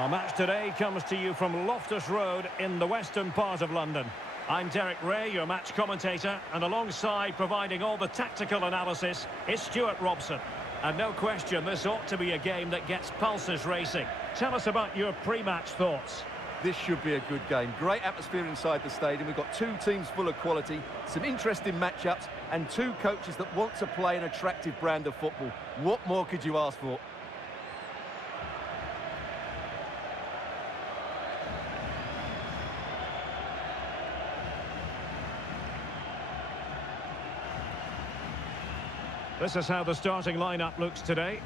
Our match today comes to you from Loftus Road in the western part of London. I'm Derek Ray, your match commentator, and alongside providing all the tactical analysis is Stuart Robson. And no question, this ought to be a game that gets pulses racing. Tell us about your pre-match thoughts. This should be a good game. Great atmosphere inside the stadium. We've got two teams full of quality, some interesting matchups, and two coaches that want to play an attractive brand of football. What more could you ask for? This is how the starting lineup looks today.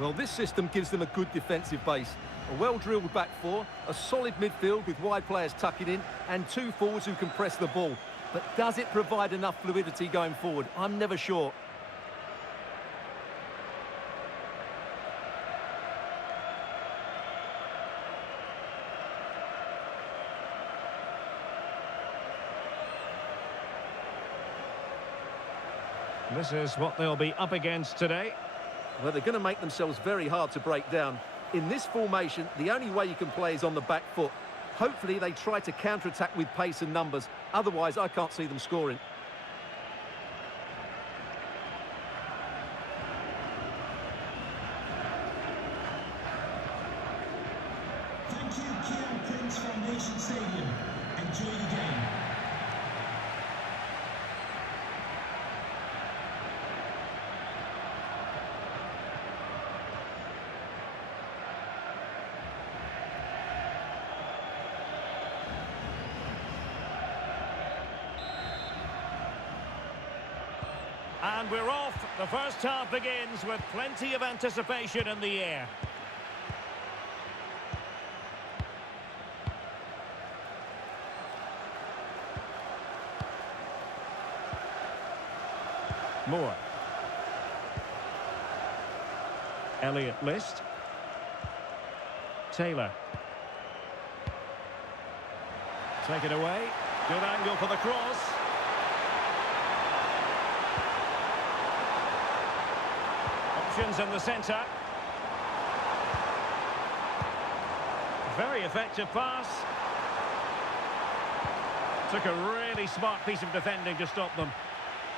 Well, this system gives them a good defensive base. A well-drilled back four, a solid midfield with wide players tucking in, and two forwards who can press the ball. But does it provide enough fluidity going forward? I'm never sure. This is what they'll be up against today. Well, they're going to make themselves very hard to break down. In this formation, the only way you can play is on the back foot. Hopefully they try to counter-attack with pace and numbers. Otherwise, I can't see them scoring. Thank you, Kia Prince Foundation Stadium. Enjoy the game. And we're off. The first half begins with plenty of anticipation in the air. Moore. Elliott List. Taylor. Taken away. Good angle for the cross. Options in the centre. Very effective pass. Took a really smart piece of defending to stop them.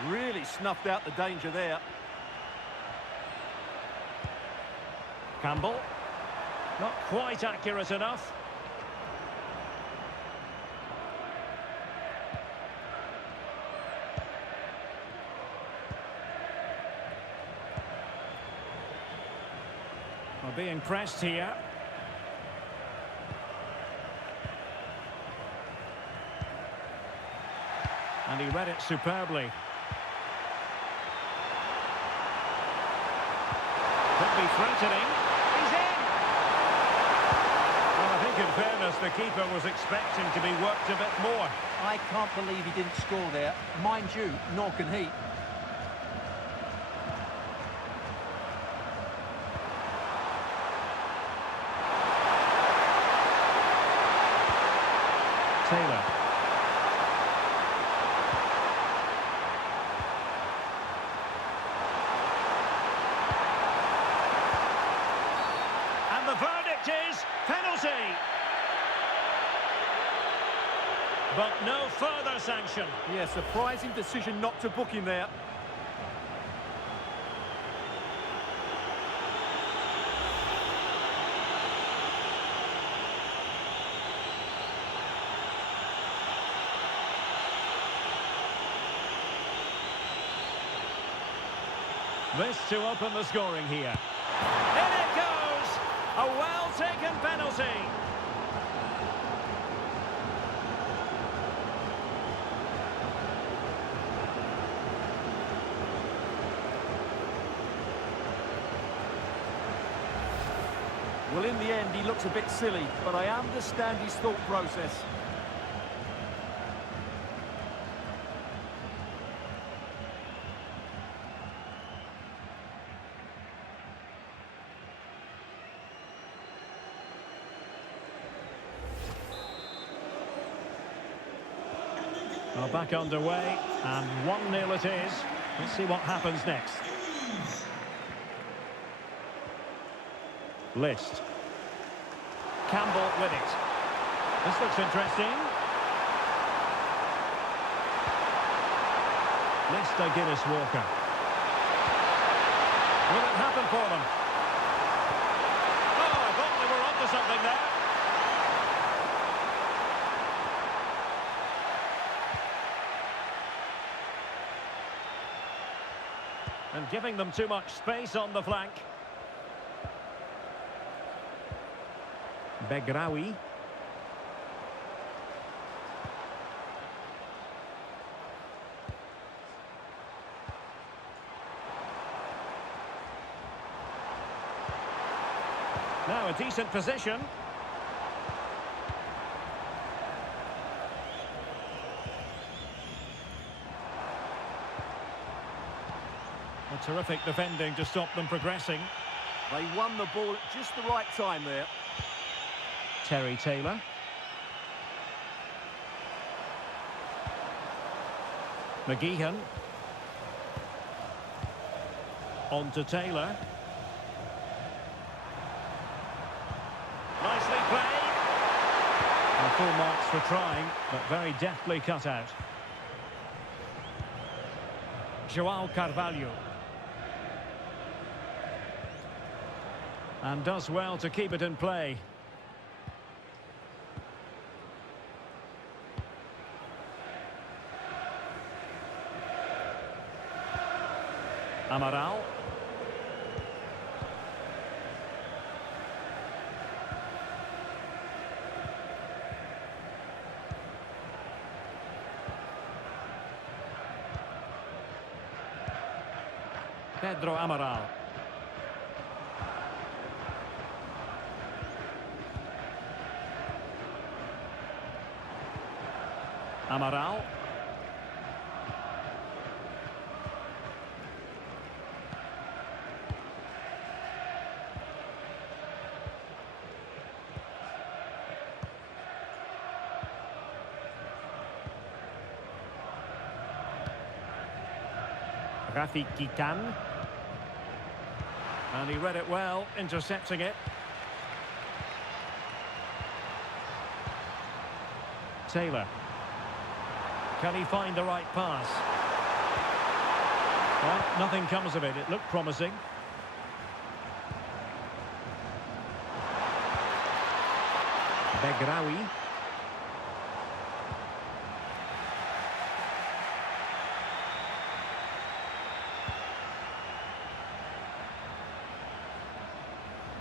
Really snuffed out the danger there. Campbell. Not quite accurate enough. Well, being pressed here. And he read it superbly. Could be threatening. He's in! Well, I think in fairness, the keeper was expecting to be worked a bit more. I can't believe he didn't score there. Mind you, nor can he. Taylor. And the verdict is penalty. But no further sanction. Yeah, surprising decision not to book him there. This to open the scoring here. In it goes! A well-taken penalty. Well, in the end, he looks a bit silly, but I understand his thought process. Well, back underway, and 1-0 it is. Let's see what happens next. List. Campbell with it. This looks interesting. Leicester Guinness Walker. Will it happen for them? Oh, I thought they were onto something there. And giving them too much space on the flank. Begraoui. Now a decent position. A terrific defending to stop them progressing. They won the ball at just the right time there. Terry Taylor. McGeehan. On to Taylor. Nicely played. And full marks for trying, but very deftly cut out. João Carvalho. And does well to keep it in play. Amaral. Pedro Amaral. Amaral. Rafi Kitan. And he read it well, intercepting it. Taylor. Can he find the right pass? Well, nothing comes of it. It looked promising. Begraoui.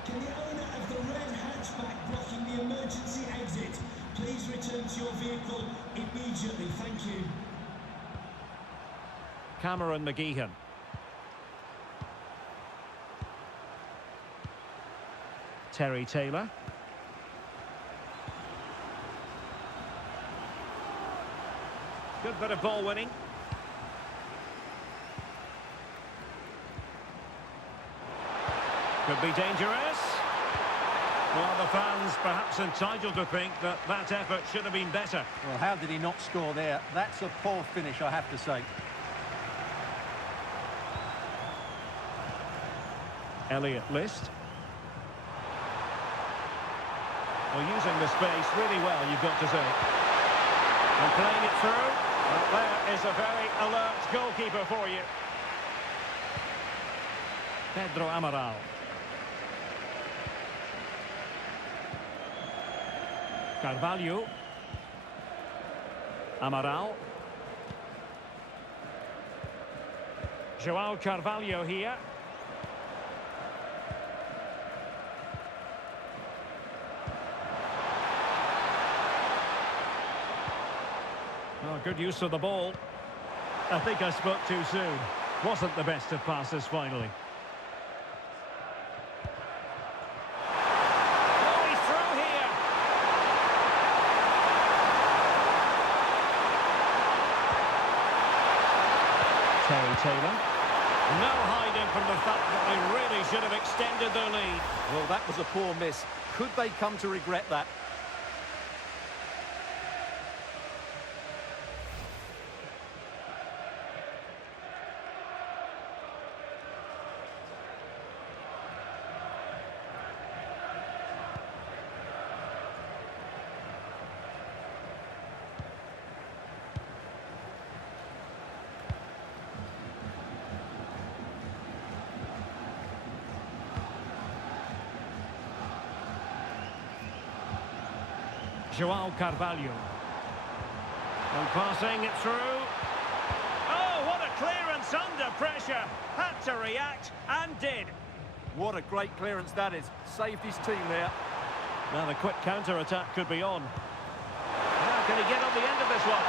Can the owner of the red hatchback blocking the emergency exit please return to your vehicle immediately? Thank you. Cameron McGeehan. Terry Taylor. Good bit of ball winning. Could be dangerous. Well, the fans perhaps entitled to think that that effort should have been better. Well, how did he not score there? That's a poor finish, I have to say. Elliott List. Well, using the space really well, you've got to say. And playing it through. Well, there is a very alert goalkeeper for you. Pedro Amaral. Carvalho. Amaral. João Carvalho here. Oh, good use of the ball. I think I spoke too soon. Wasn't the best of passes finally. Oh, he's through here. Terry Taylor. No hiding from the fact that they really should have extended their lead. Well, that was a poor miss. Could they come to regret that? João Carvalho. And passing it through. Oh, what a clearance under pressure. Had to react and did. What a great clearance that is. Saved his team there. Now the quick counter-attack could be on. How can he get on the end of this one?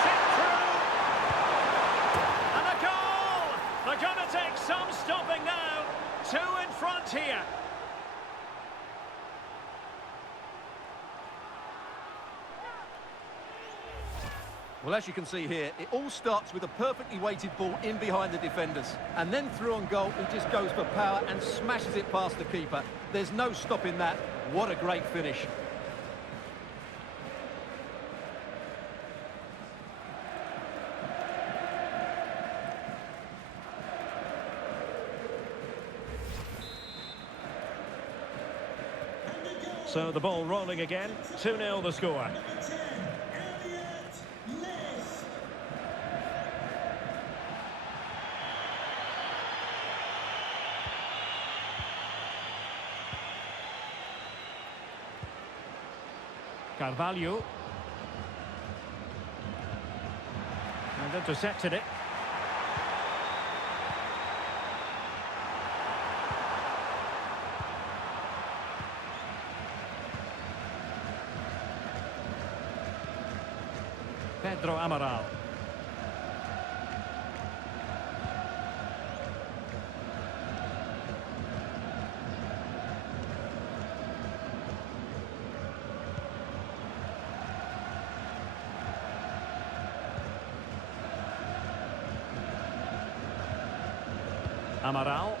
Sent through! And a goal! They're going to take some stopping now. 2 in front here. Well, as you can see here, it all starts with a perfectly weighted ball in behind the defenders. And then through on goal, he just goes for power and smashes it past the keeper. There's no stopping that. What a great finish. So the ball rolling again. 2-0 the score. Carvalho. And intercepted it. Pedro Amaral. Amaral.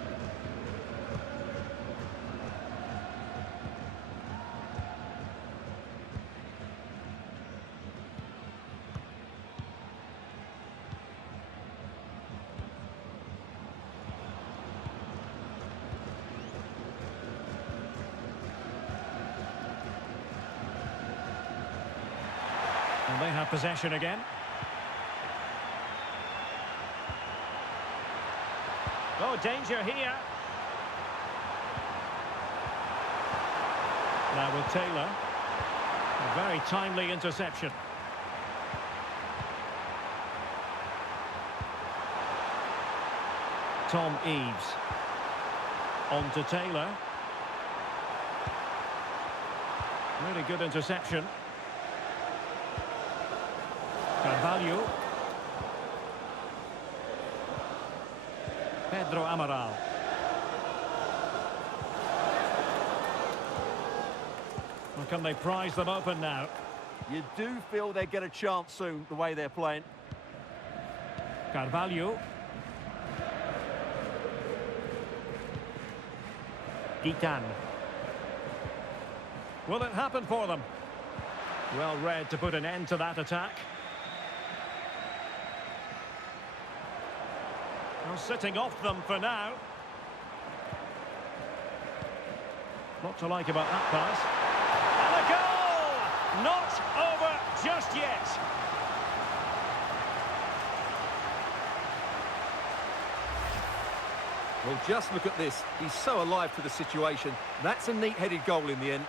And they have possession again. Oh, danger here. Now with Taylor. A very timely interception. Tom Eaves. On to Taylor. Really good interception. Carvalho. Pedro Amaral. Well, can they prize them open now? You do feel they get a chance soon, the way they're playing. Carvalho. Gitan. Will it happen for them? Well read to put an end to that attack. Well, sitting off them for now. What to like about that pass. And a goal! Not over just yet. Well, just look at this. He's so alive to the situation. That's a neat-headed goal in the end.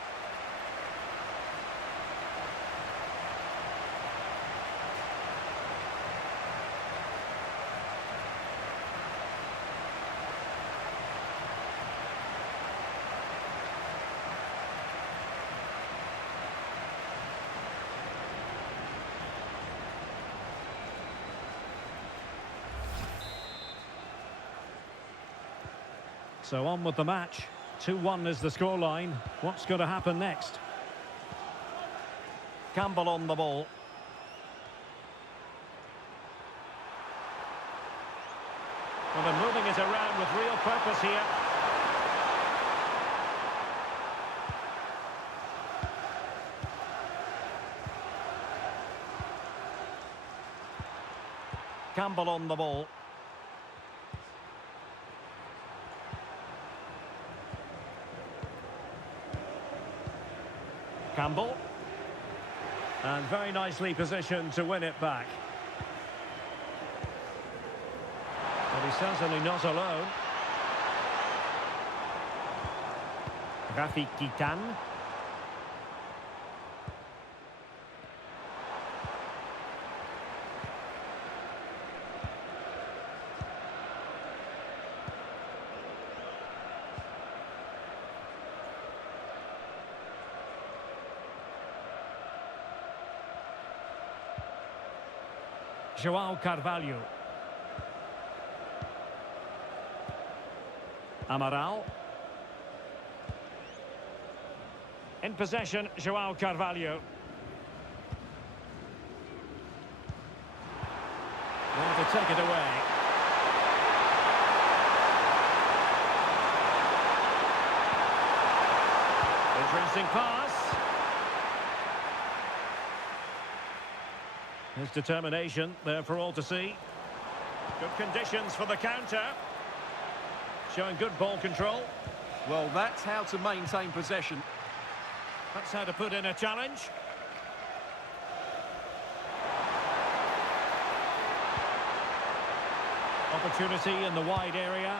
So on with the match. 2-1 is the scoreline. What's going to happen next? Campbell on the ball. Well, they're moving it around with real purpose here. Campbell on the ball. Campbell. And very nicely positioned to win it back. But he's certainly not alone. Rafi Gitan. João Carvalho. Amaral. In possession, João Carvalho. Well, to take it away. Interesting pass. His determination there for all to see. Good conditions for the counter. Showing good ball control. Well, that's how to maintain possession. That's how to put in a challenge. Opportunity in the wide area.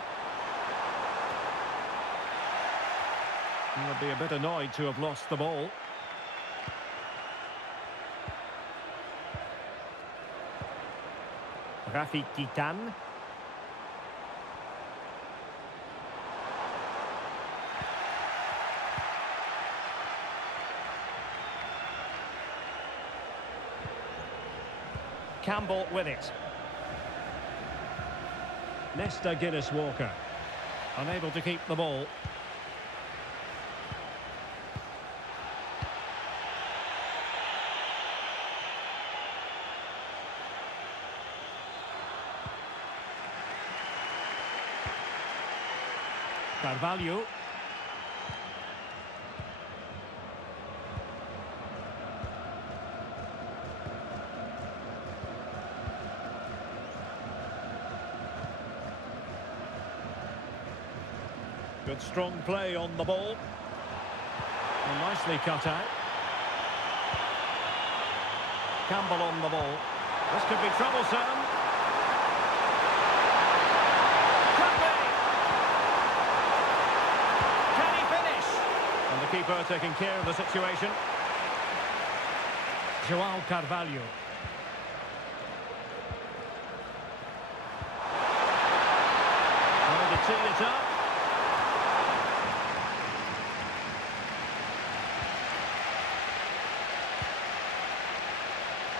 He would be a bit annoyed to have lost the ball. Rafi Kitan. Campbell with it. Nesta Guinness-Walker. Unable to keep the ball. Carvalho. Good strong play on the ball. And nicely cut out. Campbell on the ball. This could be troublesome. Could be. Can he finish? And the keeper taking care of the situation. João Carvalho. Trying to tee it up.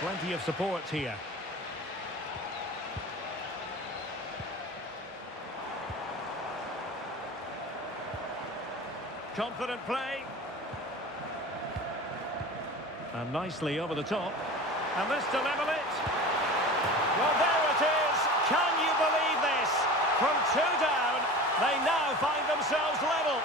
Plenty of support here. Confident play. And nicely over the top. And this to level it. Well, there it is. Can you believe this? From 2 down, they now find themselves level.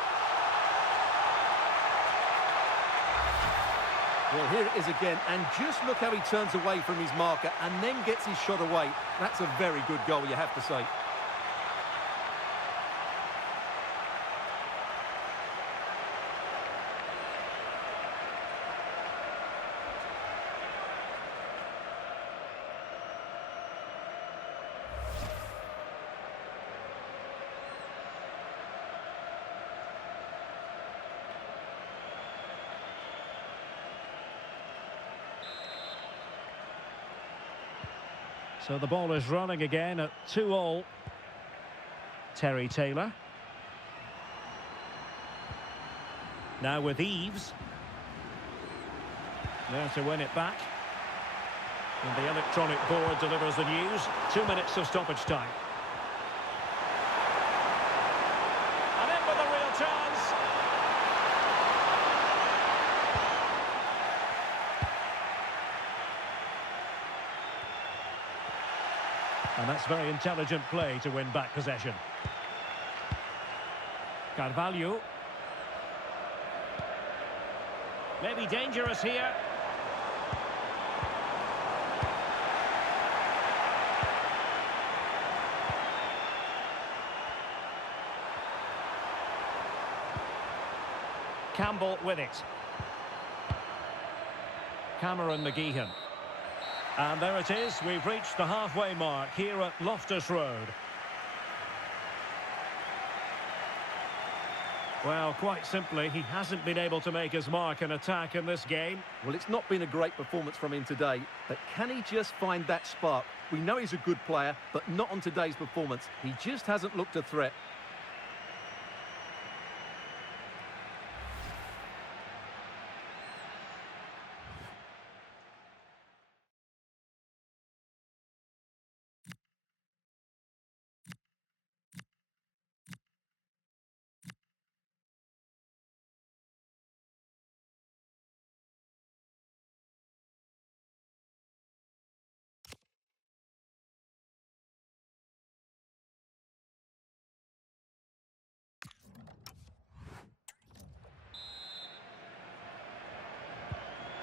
Well, here it is again, and just look how he turns away from his marker and then gets his shot away. That's a very good goal, you have to say. So the ball is running again at 2-2. Terry Taylor. Now with Eves. There to win it back. And the electronic board delivers the news. 2 minutes of stoppage time. And in with a real chance. And that's very intelligent play to win back possession. Carvalho. Maybe dangerous here. Campbell with it. Cameron McGeehan. And there it is, we've reached the halfway mark here at Loftus Road. Well, quite simply, he hasn't been able to make his mark and attack in this game. Well, it's not been a great performance from him today, but can he just find that spark? We know he's a good player, but not on today's performance. He just hasn't looked a threat.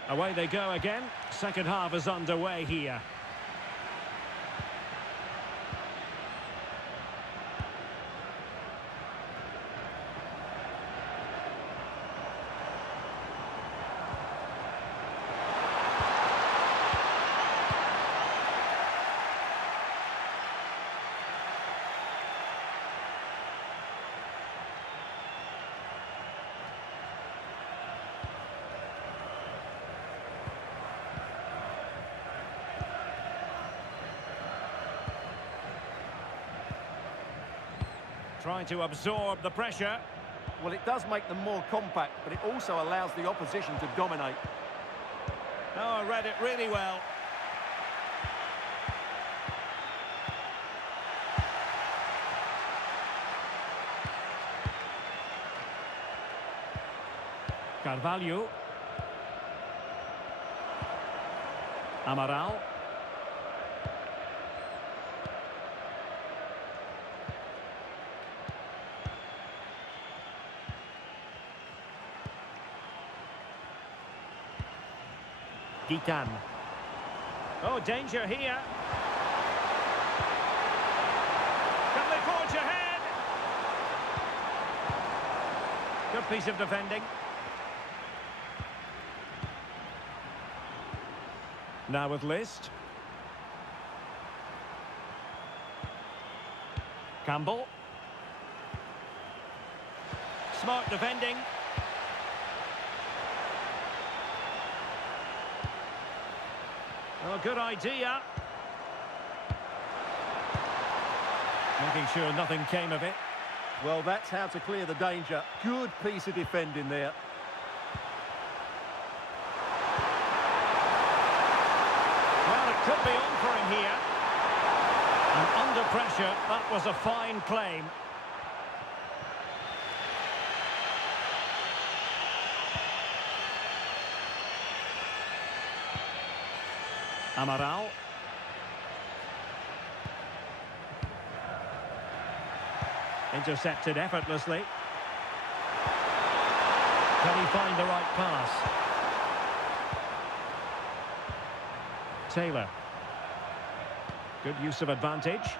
Away they go again. Second half is underway here. Trying to absorb the pressure. Well, it does make them more compact, but it also allows the opposition to dominate. Oh, read it really well. Carvalho. Amaral. Gitan. Oh, danger here. Can they forge ahead? Good piece of defending. Now with List. Campbell. Smart defending. Oh, good idea. Making sure nothing came of it. Well, that's how to clear the danger. Good piece of defending there. Well, it could be on for him here. And under pressure, that was a fine claim. Amaral. Intercepted effortlessly. Can he find the right pass? Taylor. Good use of advantage.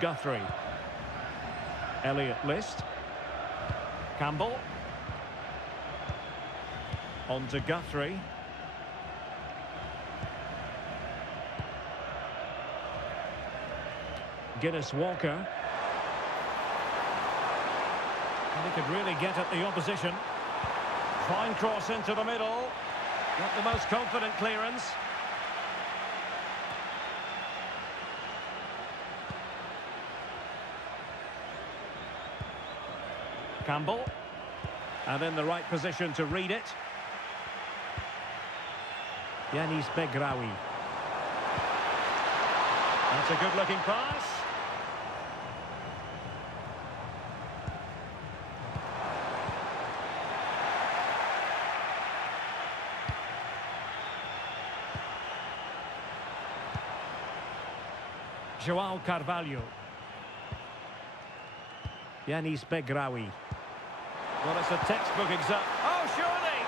Guthrie. Elliott List. Campbell. On to Guthrie. Guinness Walker. And he could really get at the opposition. Fine cross into the middle. Not the most confident clearance. Campbell. And in the right position to read it. Yanis Begraoui. That's a good-looking pass. João Carvalho. Yanis Begraoui. Well, it's a textbook example. Oh, surely!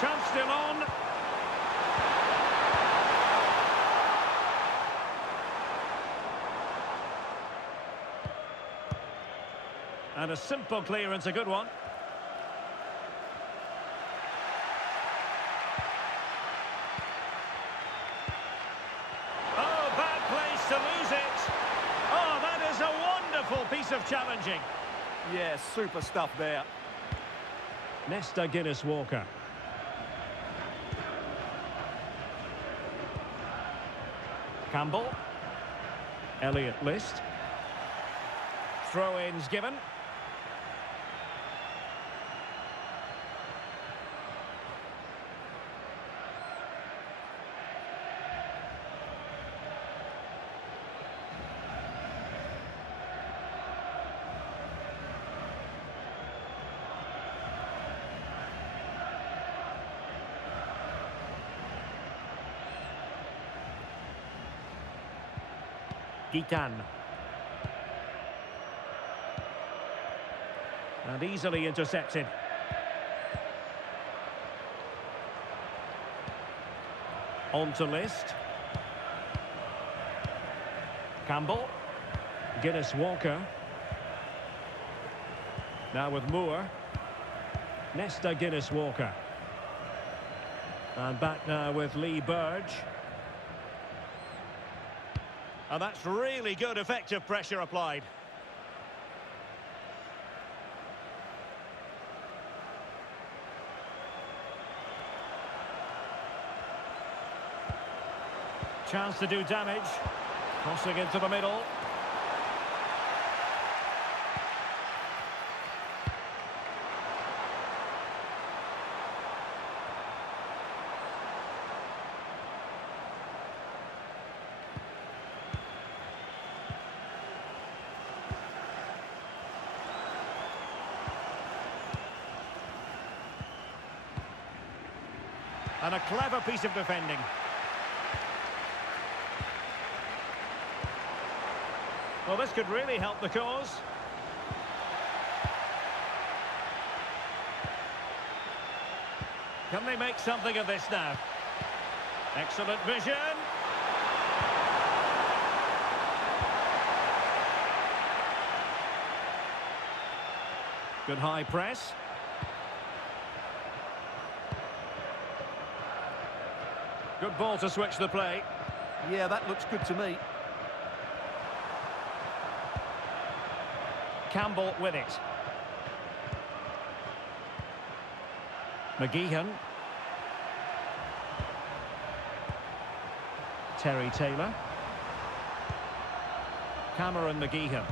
Chance still on. And a simple clearance, a good one. Oh, bad place to lose it. Oh, that is a wonderful piece of challenging. Yeah, super stuff there. Nesta Guinness Walker. Campbell. Elliott List. Throw-ins given. Gitan. And easily intercepted. On to List. Campbell. Guinness-Walker. Now with Moore. Nesta Guinness-Walker. And back now with Lee Burge. And that's really good, effective pressure applied. Chance to do damage. Crossing into the middle. And a clever piece of defending. Well, this could really help the cause. Can they make something of this now? Excellent vision. Good high press. Good ball to switch the play. Yeah, that looks good to me. Campbell with it. McGeehan. Terry Taylor. Cameron McGeehan.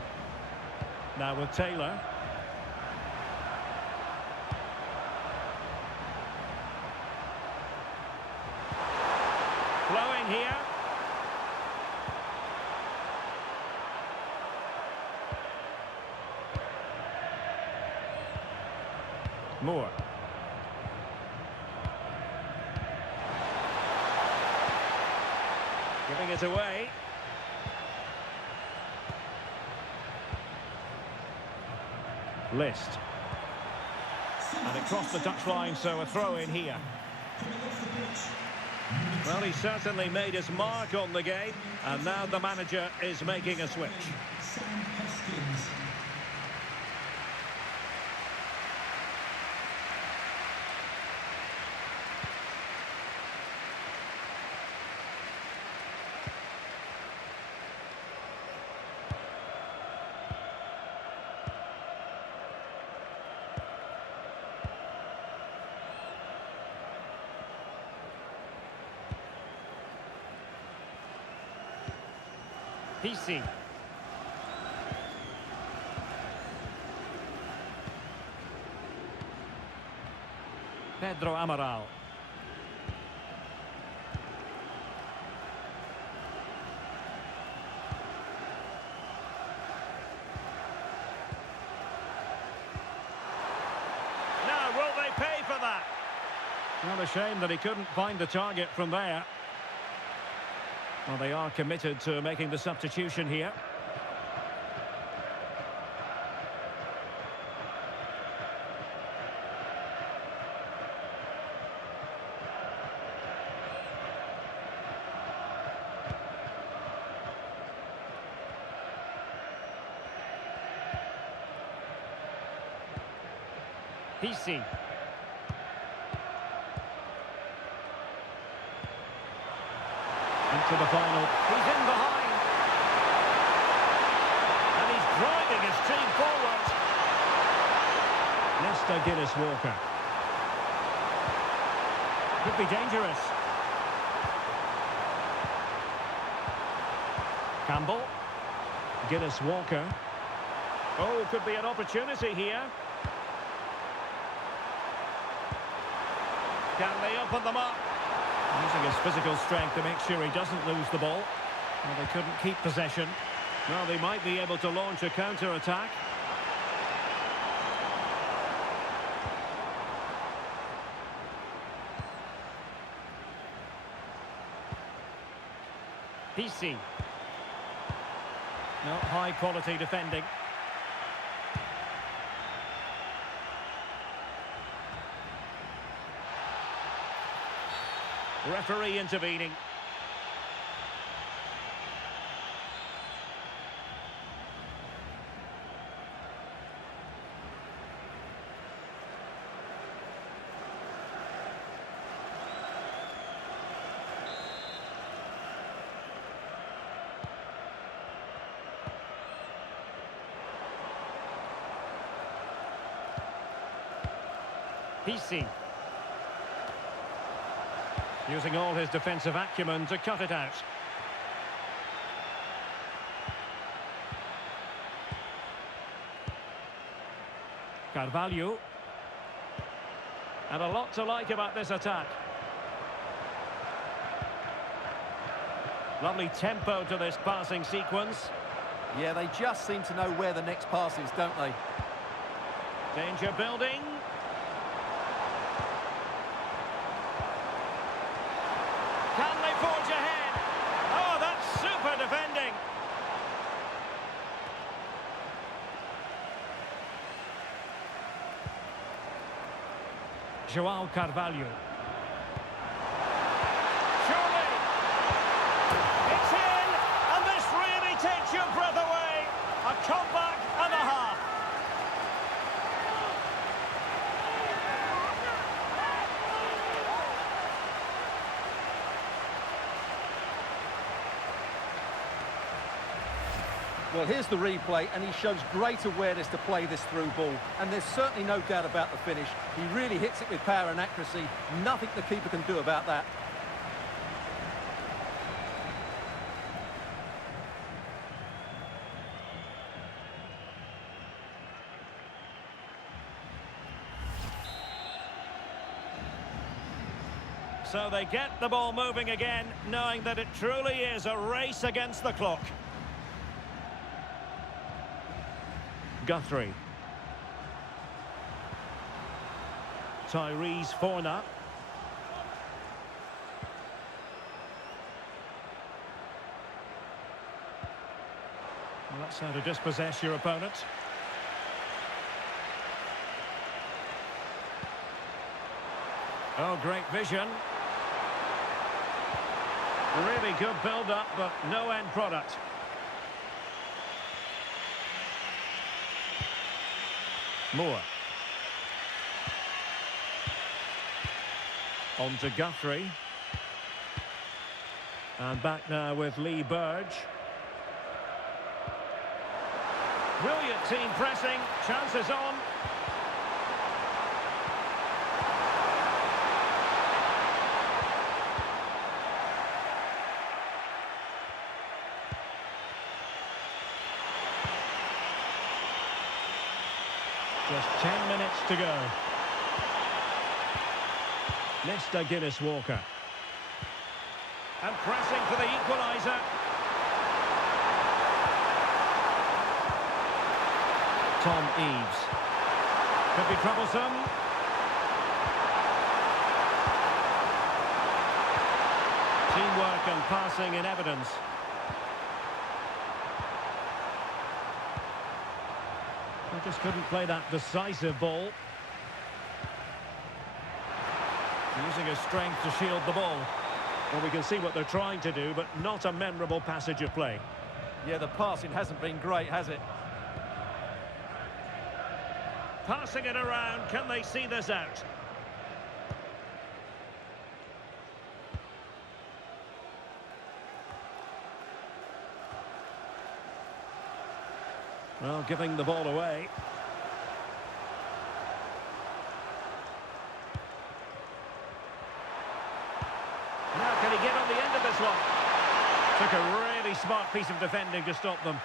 Now with Taylor. Flowing here. Moore. Giving it away. List. And it crossed the touchline, so a throw in here. Well, he certainly made his mark on the game, and now the manager is making a switch. PC. Pedro Amaral. Now, will they pay for that? Not a shame that he couldn't find the target from there. Well, they are committed to making the substitution here. PC. Into the final. He's in behind. And he's driving his team forward. Nesta Guinness-Walker. Could be dangerous. Campbell. Guinness-Walker. Oh, could be an opportunity here. Can they open them up? Using his physical strength to make sure he doesn't lose the ball. Well, they couldn't keep possession. Well, they might be able to launch a counter-attack. PC. No, high-quality defending. Referee intervening. PC. Using all his defensive acumen to cut it out. Carvalho. And a lot to like about this attack. Lovely tempo to this passing sequence. Yeah, they just seem to know where the next pass is, don't they? Danger building. Can they forge ahead? Oh, that's super defending. João Carvalho. Surely. It's in, and this really takes your breath away. A comeback and a half. Well, here's the replay, and he shows great awareness to play this through ball. And there's certainly no doubt about the finish. He really hits it with power and accuracy. Nothing the keeper can do about that. So they get the ball moving again, knowing that it truly is a race against the clock. Guthrie. Tyrese Forner. Well, that's how to dispossess your opponent. Oh, great vision. Really good build-up, but no end product. Moore. On to Guthrie. And back now with Lee Burge. Brilliant team pressing. Chances on. Just 10 minutes to go. Mr. Guinness-Walker. And pressing for the equaliser. Tom Eaves. Could be troublesome. Teamwork and passing in evidence. They just couldn't play that decisive ball. Using his strength to shield the ball. Well, we can see what they're trying to do, but not a memorable passage of play. Yeah, the passing hasn't been great, has it? Passing it around, can they see this out? Well, giving the ball away. Now can he get on the end of this one? Took a really smart piece of defending to stop them.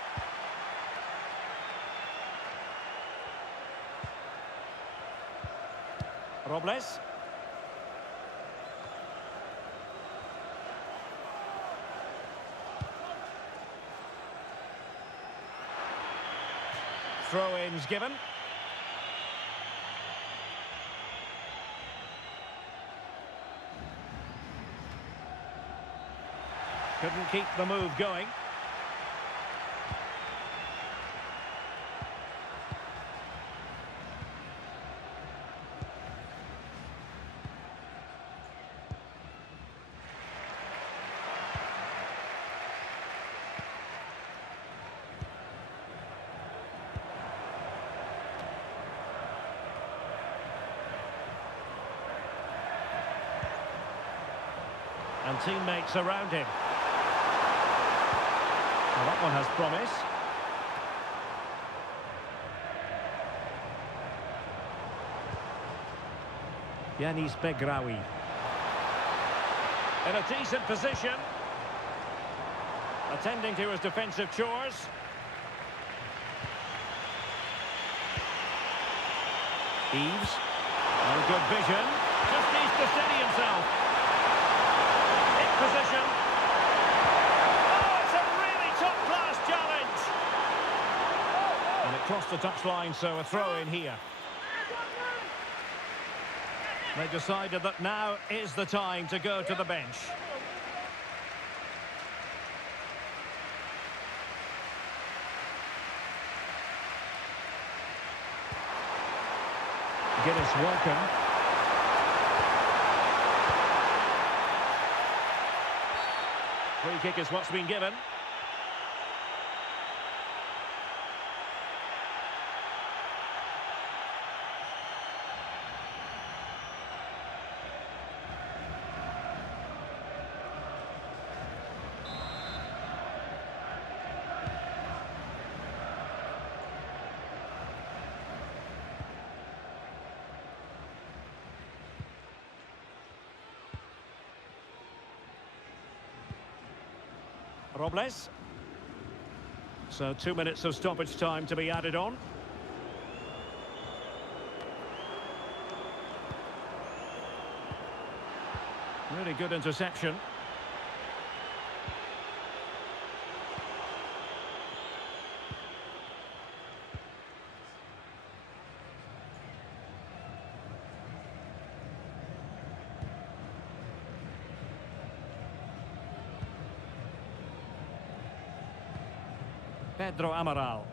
Robles. Throw-ins given. Couldn't keep the move going. And teammates around him. Well, that one has promise. Yanis Begraoui. In a decent position. Attending to his defensive chores. Eves. No good vision. Just needs to steady himself. In position. Oh, it's a really top-class challenge. And it crossed the touchline, so a throw in here. They decided that now is the time to go to the bench. Guinness welcome. Free kick is what's been given. Robles. So 2 minutes of stoppage time to be added on. Really good interception. Pedro Amaral.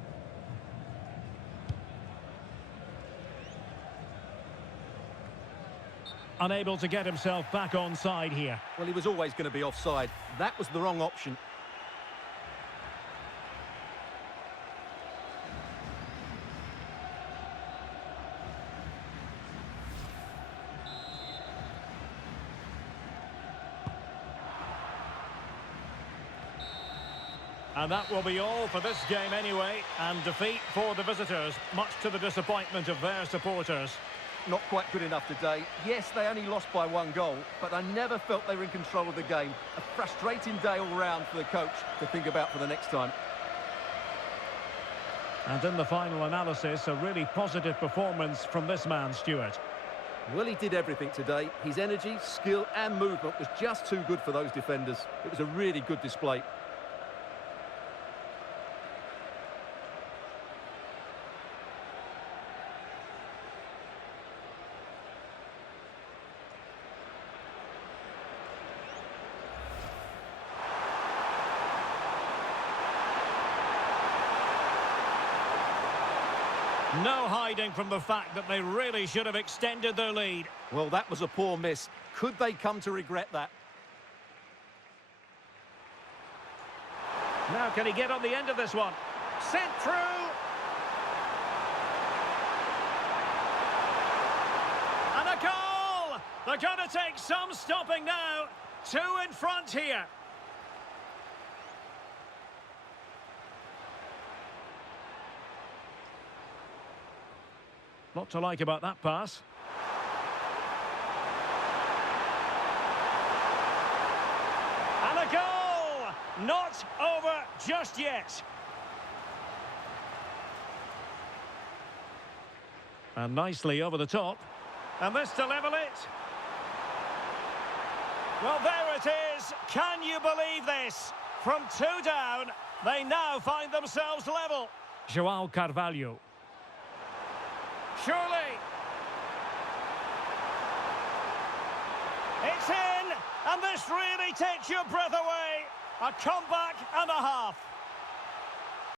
Unable to get himself back on side here. Well, he was always going to be offside. That was the wrong option. And that will be all for this game anyway. And defeat for the visitors, much to the disappointment of their supporters. Not quite good enough today. Yes, they only lost by 1 goal, but I never felt they were in control of the game. A frustrating day all round for the coach to think about for the next time. And in the final analysis, a really positive performance from this man, Stuart. Well, he did everything today. His energy, skill and movement was just too good for those defenders. It was a really good display. No hiding from the fact that they really should have extended their lead. Well, that was a poor miss. Could they come to regret that? Now can he get on the end of this one? Sent through! And a goal! They're going to take some stopping now. 2 in front here. Lot to like about that pass. And a goal! Not over just yet. And nicely over the top. And this to level it. Well, there it is. Can you believe this? From 2 down, they now find themselves level. João Carvalho. Surely. It's in, and this really takes your breath away. A comeback and a half.